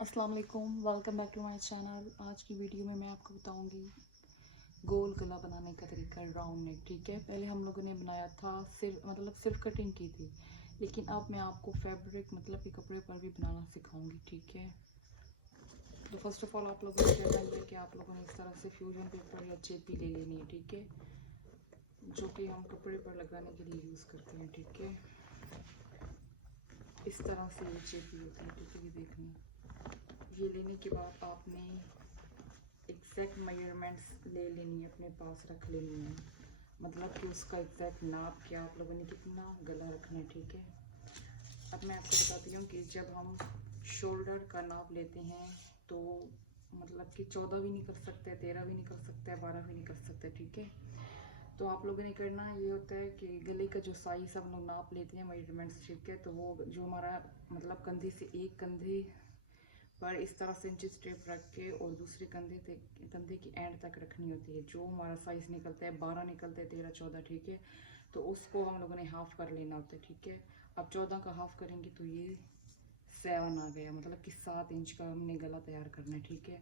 अस्सलाम वालेकुम, welcome back to my channel. आज की वीडियो में मैं आपको बताऊंगी गोल गला बनाने का तरीका, राउंड नेक। ठीक है, पहले हम लोगों ने बनाया था सिर्फ कटिंग की थी, लेकिन अब मैं आपको फैब्रिक मतलब कि कपड़े पर भी बनाना सिखाऊंगी। ठीक है, तो फर्स्ट ऑफ ऑल आप लोगों ने करना है कि आप लोगों ने इस तरह से फ्यूजन पेपर या चेपी ले लेनी है। ठीक है, जो कि हम कपड़े पर लगाने के लिए यूज़ करते हैं। ठीक है, इस तरह से ये चेपी होती है। ठीक है, ये देखना। ये लेने के बाद आपने एग्जैक्ट मेजरमेंट्स ले लेनी है, अपने पास रख लेनी है। मतलब कि उसका एग्जैक्ट नाप क्या आप लोगों ने कितना गला रखना है। ठीक है, अब मैं आपको बताती हूँ कि जब हम शोल्डर का नाप लेते हैं तो मतलब कि 14 भी निकल सकते हैं, 13 भी निकल सकता है, 12 भी निकल सकता है। ठीक है, तो आप लोगों ने करना ये होता है कि गले का जो साइज हम लोग नाप लेते हैं मेजरमेंट्स। ठीक है, तो वो जो हमारा मतलब कंधे से एक कंधे पर इस तरह से इंची स्ट्रेप रख के और दूसरे कंधे की एंड तक रखनी होती है। जो हमारा साइज निकलता है 12 निकलता है, 13, 14। ठीक है, तो उसको हम लोगों ने हाफ कर लेना होता है। ठीक है, अब 14 का हाफ करेंगे तो ये 7 आ गया, मतलब कि 7 इंच का हमने गला तैयार करना है। ठीक है,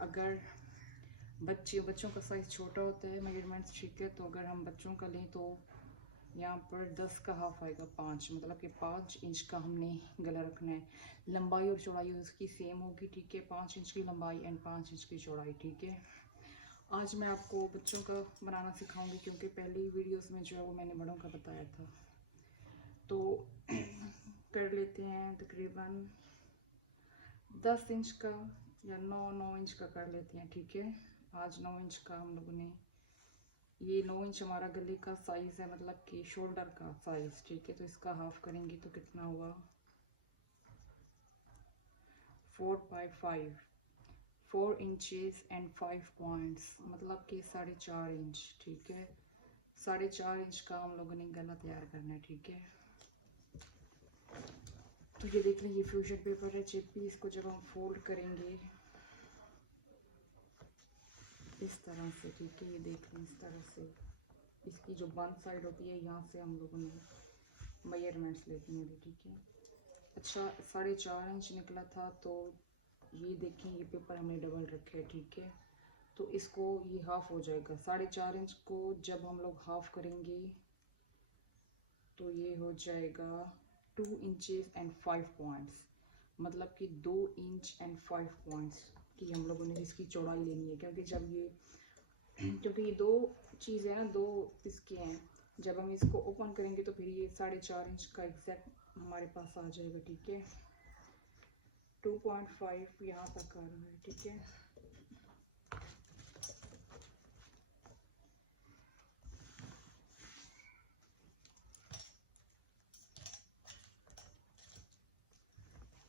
अगर बच्चों का साइज छोटा होता है मेजरमेंट्स। ठीक है, तो अगर हम बच्चों का लें तो यहाँ पर 10 का हाफ आएगा, 5, मतलब कि 5 इंच का हमने गला रखना है। लंबाई और चौड़ाई उसकी सेम होगी। ठीक है, 5 इंच की लंबाई एंड 5 इंच की चौड़ाई। ठीक है, आज मैं आपको बच्चों का बनाना सिखाऊंगी, क्योंकि पहली वीडियोस में जो है वो मैंने बड़ों का बताया था। तो कर लेते हैं तकरीबन 10 इंच का या 9 इंच का कर लेते हैं। ठीक है, आज 9 इंच का हम लोगों ने, ये 9 इंच हमारा गले का साइज है, मतलब कि शोल्डर का साइज। ठीक है, तो इसका हाफ करेंगे तो कितना हुआ, 4/5, 4 इंचेस एंड 5 पॉइंट्स, मतलब कि 4.5 इंच। ठीक है, 4.5 इंच का हम लोगों ने गला तैयार करना है। ठीक है, तो ये देख लें, ये फ्यूजन पेपर है चिप्पी। इसको जब हम फोल्ड करेंगे इस तरह से, ठीक है, ये देख लें इस तरह से, इसकी जो बंद साइड होती है यहाँ से हम लोगों ने मेजरमेंट्स लेते हैं। ठीक है, अच्छा 4.5 इंच निकला था, तो ये देखें ये पेपर हमने डबल रखे है। ठीक है, तो इसको ये हाफ हो जाएगा। 4.5 इंच को जब हम लोग हाफ करेंगे तो ये हो जाएगा 2 इंचेस एंड 5 पॉइंट्स, मतलब कि 2 इंच एंड 5 पॉइंट्स की हम लोगों ने इसकी चौड़ाई लेनी है। क्योंकि ये दो चीज़ें हैं, दो इसके हैं। जब हम इसको ओपन करेंगे तो फिर ये 4.5 इंच का एग्जैक्ट हमारे पास आ जाएगा। ठीक है, 2.5 यहाँ तक आ रहा है। ठीक है,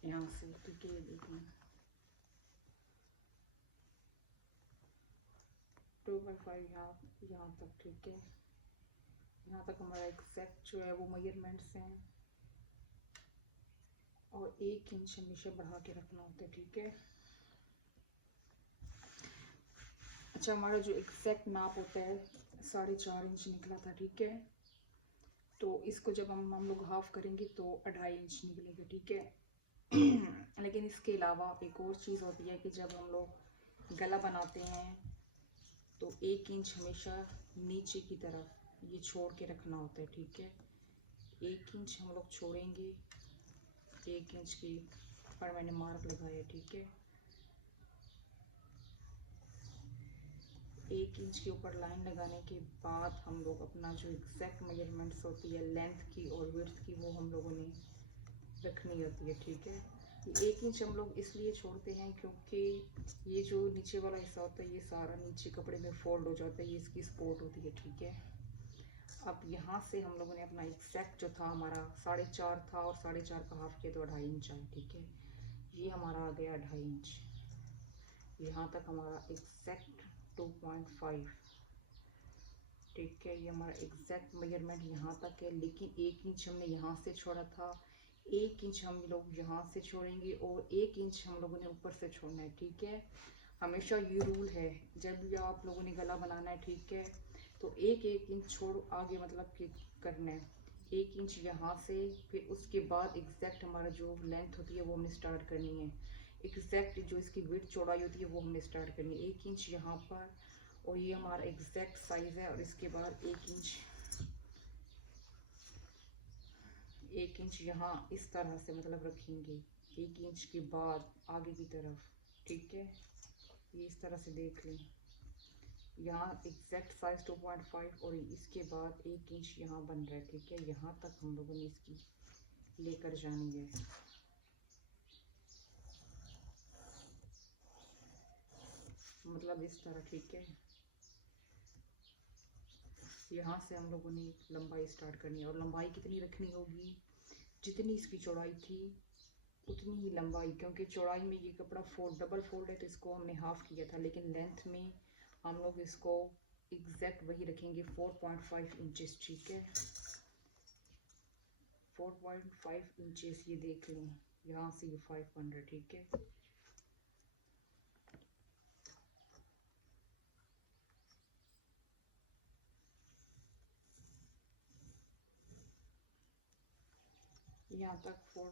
यहाँ से। ठीक है, ये देखिए 2.5 यहाँ तक। ठीक है, यहाँ तक हमारा एग्जैक्ट जो है वो मेजरमेंट्स हैं, और 1 इंच हमेशा बढ़ा के रखना होता है। ठीक है, अच्छा हमारा जो एग्जैक्ट नाप होता है 4.5 इंच निकला था। ठीक है, तो इसको जब हम लोग हाफ करेंगे तो 2.5 इंच निकलेगा। ठीक है, लेकिन इसके अलावा एक और चीज़ होती है कि जब हम लोग गला बनाते हैं तो 1 इंच हमेशा नीचे की तरफ ये छोड़ के रखना होता है। ठीक है, 1 इंच हम लोग छोड़ेंगे, 1 इंच की पर मैंने मार्क लगाया। ठीक है, 1 इंच के ऊपर लाइन लगाने के बाद हम लोग अपना जो एग्जैक्ट मेजरमेंट्स होती है लेंथ की और विड्थ की, वो हम लोगों ने रखनी होती है। ठीक है, ये 1 इंच हम लोग इसलिए छोड़ते हैं क्योंकि ये जो नीचे वाला हिस्सा होता है ये सारा नीचे कपड़े में फोल्ड हो जाता है, ये इसकी सपोर्ट होती है। ठीक है, अब यहाँ से हम लोगों ने अपना एग्जैक्ट जो था हमारा 4.5 था, और 4.5 का हाफ किया तो 2.5 इंच आया। ठीक है, ये हमारा आ गया 2.5 इंच, यहाँ तक हमारा एग्जैक्ट 2.5। ठीक है, ये हमारा एग्जैक्ट मेजरमेंट यहाँ तक है, लेकिन 1 इंच हमने यहाँ से छोड़ा था, 1 इंच हम लोग यहाँ से छोड़ेंगे और 1 इंच हम लोगों ने ऊपर से छोड़ना है। ठीक है, हमेशा ये रूल है जब भी आप लोगों ने गला बनाना है। ठीक है, तो 1 इंच छोड़ आगे मतलब कि करना है, 1 इंच यहाँ से, फिर उसके बाद एग्जैक्ट हमारा जो लेंथ होती है वो हमने स्टार्ट करनी है। एग्जैक्ट जो इसकी विड्थ चौड़ाई होती है वो हमने स्टार्ट करनी है 1 इंच यहाँ पर, और ये हमारा एग्जैक्ट साइज है। और इसके बाद 1 इंच यहाँ इस तरह से मतलब रखेंगे, 1 इंच के बाद आगे की तरफ, ठीक है। ये इस तरह से देख लें, यहाँ एग्जैक्ट साइज 2.5 और इसके बाद 1 इंच यहाँ बन रहा है, ठीक है। यहाँ तक हम लोगों ने इसकी लेकर जानी है, मतलब इस तरह, ठीक है। यहाँ से हम लोगों ने लंबाई स्टार्ट करनी है, और लंबाई कितनी रखनी होगी, जितनी इसकी चौड़ाई थी उतनी ही लंबाई, क्योंकि चौड़ाई में ये कपड़ा डबल फोल्ड है तो इसको हमने हाफ किया था, लेकिन लेंथ में हम लोग इसको एग्जैक्ट वही रखेंगे 4.5 इंचेस, ठीक है। 4.5 इंचेस, ये देख लें, यहाँ से ये 5 बन रहा है, ठीक है। यहाँ तक 4,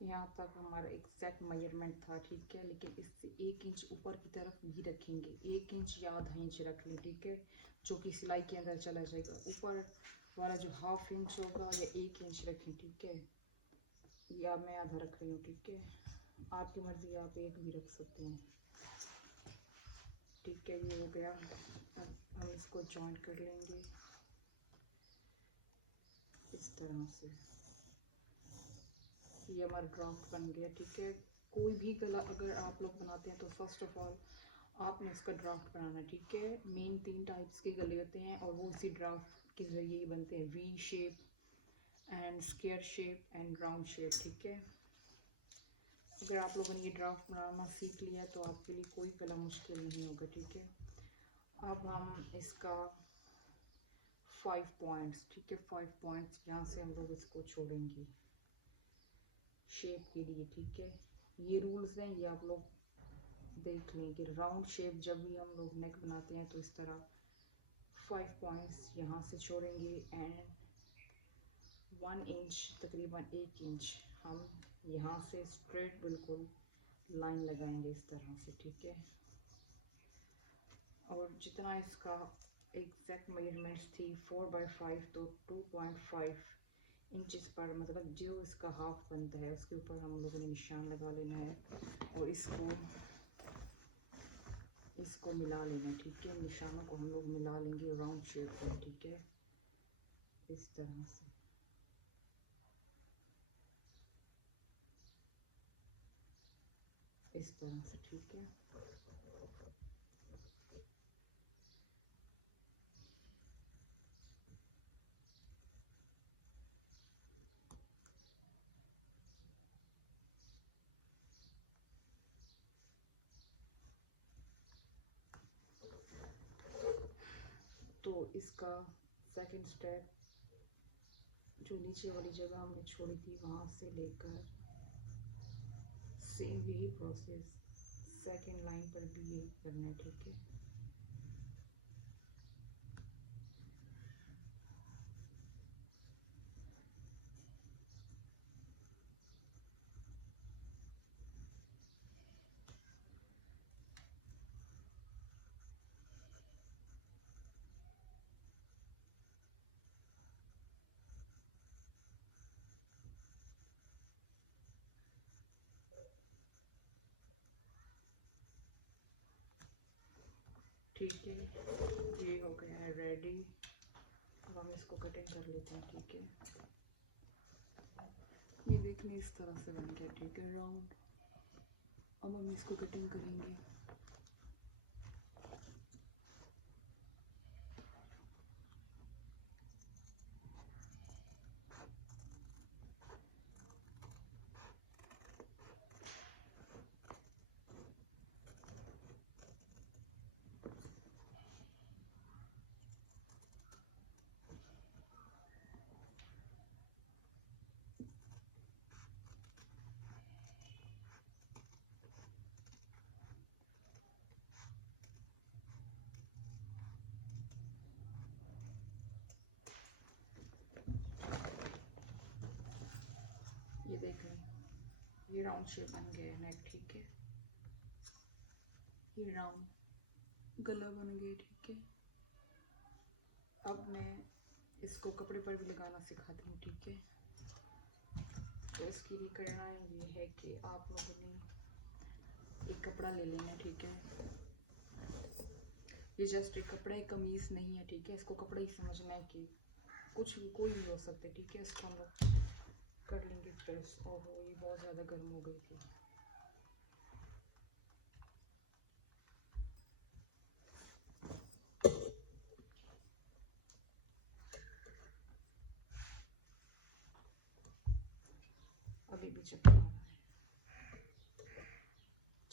यहाँ तक हमारा एग्जैक्ट मेजरमेंट था, ठीक है। लेकिन इससे 1 इंच ऊपर की तरफ भी रखेंगे, 1 इंच या आधा इंच रख लें, ठीक है, जो कि सिलाई के अंदर चला जाएगा। ऊपर वाला जो हाफ इंच होगा या 1 इंच रखें, ठीक है, या मैं आधा रख रही हूँ, ठीक है। आपकी मर्जी, आप एक भी रख सकते हैं, ठीक है। ये हो गया, अब हम इसको जॉइंट कर लेंगे इस तरह से। ये हमारा ड्राफ्ट बन गया, ठीक है। कोई भी गला अगर आप लोग बनाते हैं तो फर्स्ट ऑफ ऑल आपने इसका ड्राफ्ट बनाना है, ठीक है। मेन 3 टाइप्स के गले होते हैं और वो इसी ड्राफ्ट के जरिए ही बनते हैं, V shape and square shape and round shape, ठीक है। अगर आप लोगों ने ये ड्राफ्ट बनाना सीख लिया तो आपके लिए कोई गला मुश्किल नहीं होगा, ठीक है। अब हम इसका 5 पॉइंट्स, ठीक है, 5 पॉइंट्स यहाँ से हम लोग इसको छोड़ेंगे शेप के लिए, ठीक है। ये रूल्स हैं, ये आप लोग देख लें कि राउंड शेप जब भी हम लोग नेक बनाते हैं तो इस तरह 5 पॉइंट्स यहाँ से छोड़ेंगे एंड 1 इंच, तकरीबन 1 इंच हम यहाँ से स्ट्रेट बिल्कुल लाइन लगाएंगे इस तरह से, ठीक है। और जितना इसका एग्जैक्ट मेजरमेंट्स थी 4/5, तो 2.5 इंचेस पर, मतलब जो इसका हाफ बनता है उसके ऊपर हम लोगों ने निशान लगा लेना है और इसको मिला लेना, ठीक है। निशानों को हम लोग मिला लेंगे राउंड शेप में, ठीक है, इस तरह से। इस तरह से, ठीक है। तो इसका सेकंड स्टेप, जो नीचे वाली जगह हमने छोड़ी थी वहाँ से लेकर सेम यही प्रोसेस सेकंड लाइन पर भी यही करना है, ठीक है। ठीक है, ये हो गया है रेडी। अब हम इसको कटिंग कर लेते हैं, ठीक है। ये देखिए इस तरह से बन गया, ठीक है, राउंड। अब हम इसको कटिंग करेंगे। देख लें, ये राउंड शेप बन गया है नेक, ठीक है। ये राउंड गला बन गया, ठीक है। अब मैं इसको कपड़े पर भी लगाना सिखाती हूँ, ठीक है। तो इसके लिए करना ये है कि आप लोगों ने एक कपड़ा ले लेना, ठीक है। ये जस्ट एक कपड़ा है, कमीज नहीं है, ठीक है। इसको कपड़ा ही समझना है कि कुछ भी कोई भी हो सकता है, ठीक है। इसको हम लोग कर लेंगे प्रेस। ओहो, ये बहुत ज़्यादा गर्म हो गई थी। अभी भी चक्कर आ रहा है।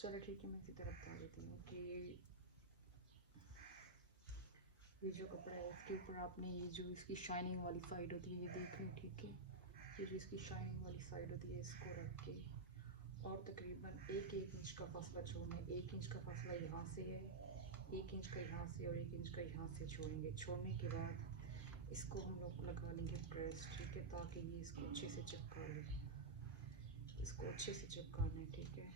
चलो ठीक है, मैं इसी तरफ बता देती हूँ कि ये जो कपड़ा है इसके ऊपर आपने ये जो इसकी शाइनिंग वाली साइड होती है ये देख लें, ठीक है। ये जो इसकी शाइनिंग वाली साइड होती है इसको रख के और तकरीबन 1 इंच का फासला छोड़ना है। 1 इंच का फासला यहाँ से है, 1 इंच का यहाँ से और 1 इंच का यहाँ से छोड़ेंगे। छोड़ने के बाद इसको हम लोग लगा लेंगे प्रेस, ठीक है, ताकि ये इसको अच्छे से चिपका ले। इसको अच्छे से चिपकाना है, ठीक है।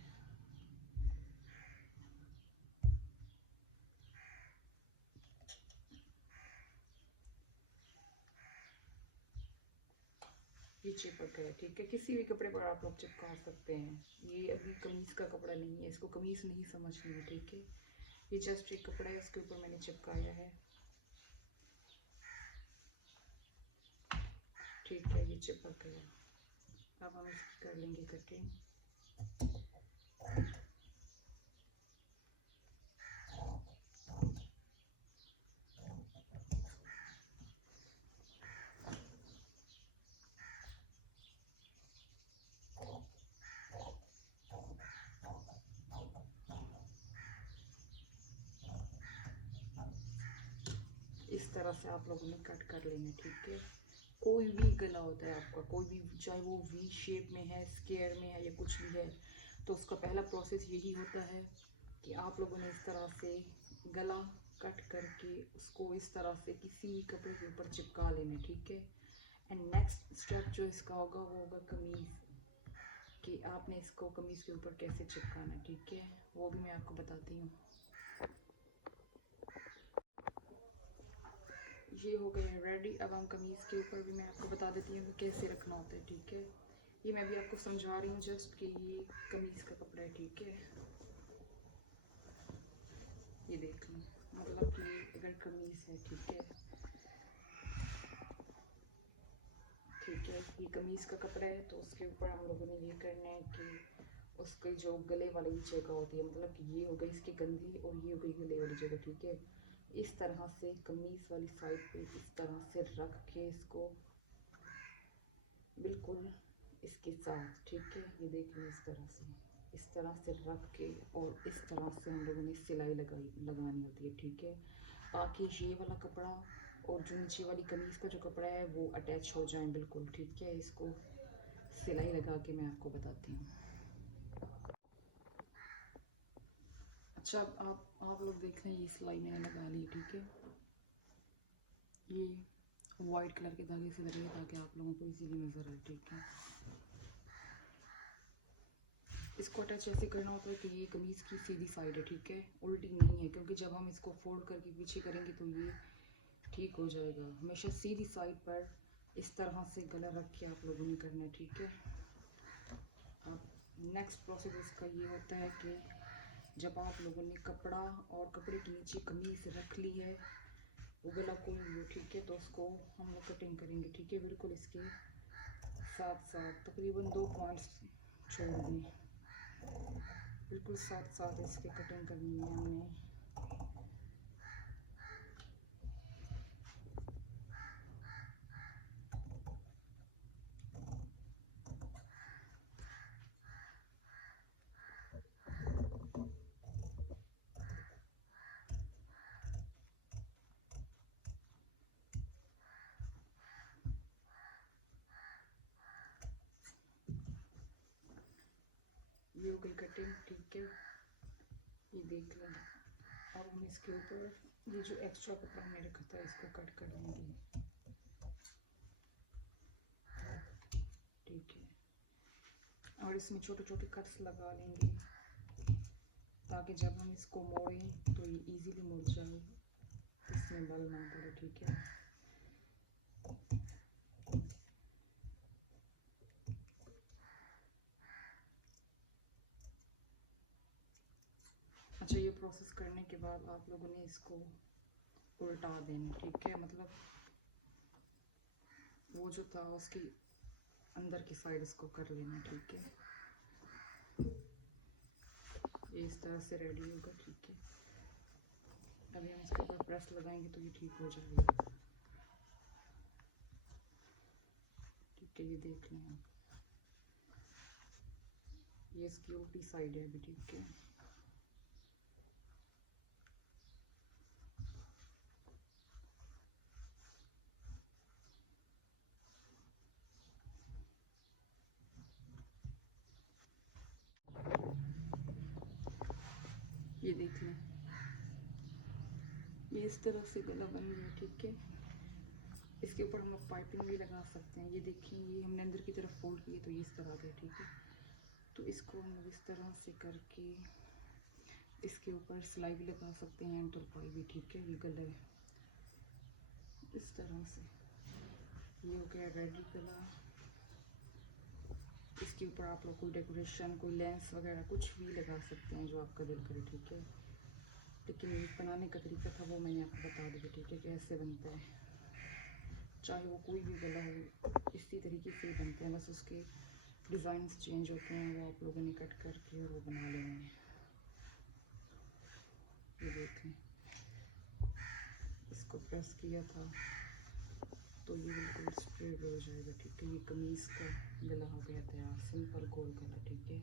ये चिपक गया, ठीक है। किसी भी कपड़े पर आप लोग चिपका सकते हैं। ये अभी कमीज का कपड़ा नहीं है, इसको कमीज नहीं समझनी है, ठीक है। ये जस्ट एक कपड़ा है, उसके ऊपर मैंने चिपकाया है, ठीक है। ये चिपक गया। अब हम इसकी कर लेंगे कटिंग। इस तरह से आप लोगों ने कट कर लेना, ठीक है। कोई भी गला होता है आपका, कोई भी, चाहे वो वी शेप में है, स्क्वायर में है या कुछ भी है, तो उसका पहला प्रोसेस यही होता है कि आप लोगों ने इस तरह से गला कट करके उसको इस तरह से किसी भी कपड़े के ऊपर चिपका लेना, ठीक है। एंड नेक्स्ट स्टेप जो इसका होगा वो होगा कमीज़, कि आपने इसको कमीज़ के ऊपर कैसे चिपकाना है, ठीक है। वो भी मैं आपको बताती हूँ। ये हो गए रेडी। अब हम कमीज़ के ऊपर भी मैं आपको बता देती हूँ कि कैसे रखना होता है, ठीक है। ये मैं भी आपको समझा रही हूँ जस्ट कि ये कमीज़ का कपड़ा है, ठीक है। ये देख लें, मतलब कि अगर कमीज़ है, ठीक है, ठीक है, ये कमीज़ का कपड़ा है, तो उसके ऊपर हम लोगों ने ये करना है कि उसके जो गले वाली जगह होती है, मतलब कि ये हो गई इसके कंधी और ये हो गई गले वाली जगह, ठीक है। इस तरह से कमीज़ वाली साइड पे इस तरह से रख के इसको बिल्कुल इसके साथ, ठीक है। ये देख लो, इस तरह से रख के और इस तरह से हम लोगों ने सिलाई लगानी होती है, ठीक है, ताकि ये वाला कपड़ा और जो नीचे वाली कमीज़ का जो कपड़ा है वो अटैच हो जाए बिल्कुल, ठीक है। इसको सिलाई लगा के मैं आपको बताती हूँ। अच्छा, अब आप लोग देख रहे हैं ये सिलाई मैंने लगा ली, ठीक है। ये वाइट कलर के धागे से लगे ताकि आप लोगों को इजीली नज़र आए, ठीक है। इसको अटैच ऐसे करना होता है कि ये कमीज़ की सीधी साइड है, ठीक है, उल्टी नहीं है, क्योंकि जब हम इसको फोल्ड करके पीछे करेंगे तो ये ठीक हो जाएगा। हमेशा सीधी साइड पर इस तरह से गला रख के आप लोगों ने करना है, ठीक है। अब नेक्स्ट प्रोसेस इसका ये होता है कि जब आप लोगों ने कपड़ा और कपड़े के नीचे कमीज़ रख ली है, वो गला कोई भी हो, ठीक है, तो उसको हम लोग कटिंग करेंगे, ठीक है। बिल्कुल इसके साथ साथ तकरीबन 2 पॉइंट्स छोड़ दें, बिल्कुल साथ साथ इसके कटिंग करनी है हमें। ये हो गई कटिंग, ठीक है। ये देख लो। अब हम इसके ऊपर ये जो एक्स्ट्रा कपड़ा हमने रखा था इसको कट कर लेंगे, ठीक है। और इसमें छोटे छोटे कट्स लगा लेंगे ताकि जब हम इसको मोड़ें तो ये इजीली मुड़ जाए, इसमें बल ना पड़े। ठीक है, अच्छा ये प्रोसेस करने के बाद आप लोगों ने इसको उल्टा देना। ठीक है, मतलब वो जो था उसकी अंदर की साइड इसको कर लेना। ठीक है, ये इस तरह से रेडी होगा। ठीक है, अभी हम इसके ऊपर प्रेस लगाएंगे तो ये ठीक हो जाएगा। ठीक है, ये देख लें आप, ये इसकी उल्टी साइड है अभी। ठीक है, ये देख लें, ये इस तरह से गला बन गया। ठीक है, इसके ऊपर हम लोग पाइपिंग भी लगा सकते हैं। ये देखिए, ये हमने अंदर की तरफ फोल्ड किए तो ये इस तरह गया। ठीक है, तो इसको हम लोग इस तरह से करके इसके ऊपर सिलाई भी लगा सकते हैं, एंड तुरपाई भी। ठीक है, ये गला है इस तरह से, ये हो गया रेडी गला। इसके ऊपर आप लोग कोई डेकोरेशन, कोई लेंस वगैरह कुछ भी लगा सकते हैं जो आपका दिल करे। ठीक है, लेकिन ये बनाने का तरीका था वो मैंने आपको बता दिया। ठीक है, कैसे बनता है, चाहे वो कोई भी गला हो इसी तरीके से ही बनते हैं, बस उसके डिज़ाइंस चेंज होते हैं, वो आप लोगों ने कट करके और वो बना लेने हैं। ये देखें, इसको प्रेस किया था तो ये बिल्कुल स्ट्रेट हो जाएगा। ठीक है, ये कमीज़ का गला हो गया तैयार, सिंपल गोल गला। ठीक है,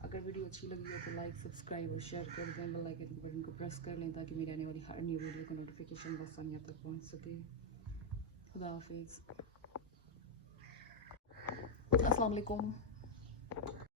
अगर वीडियो अच्छी लगी हो तो लाइक, सब्सक्राइब और शेयर कर दें। बेल आइकन के बटन को प्रेस कर लें ताकि मेरी आने वाली हर न्यू वीडियो का नोटिफिकेशन आसानी तक पहुंच सके। खुदा हाफिज़, अस्सलाम वालेकुम।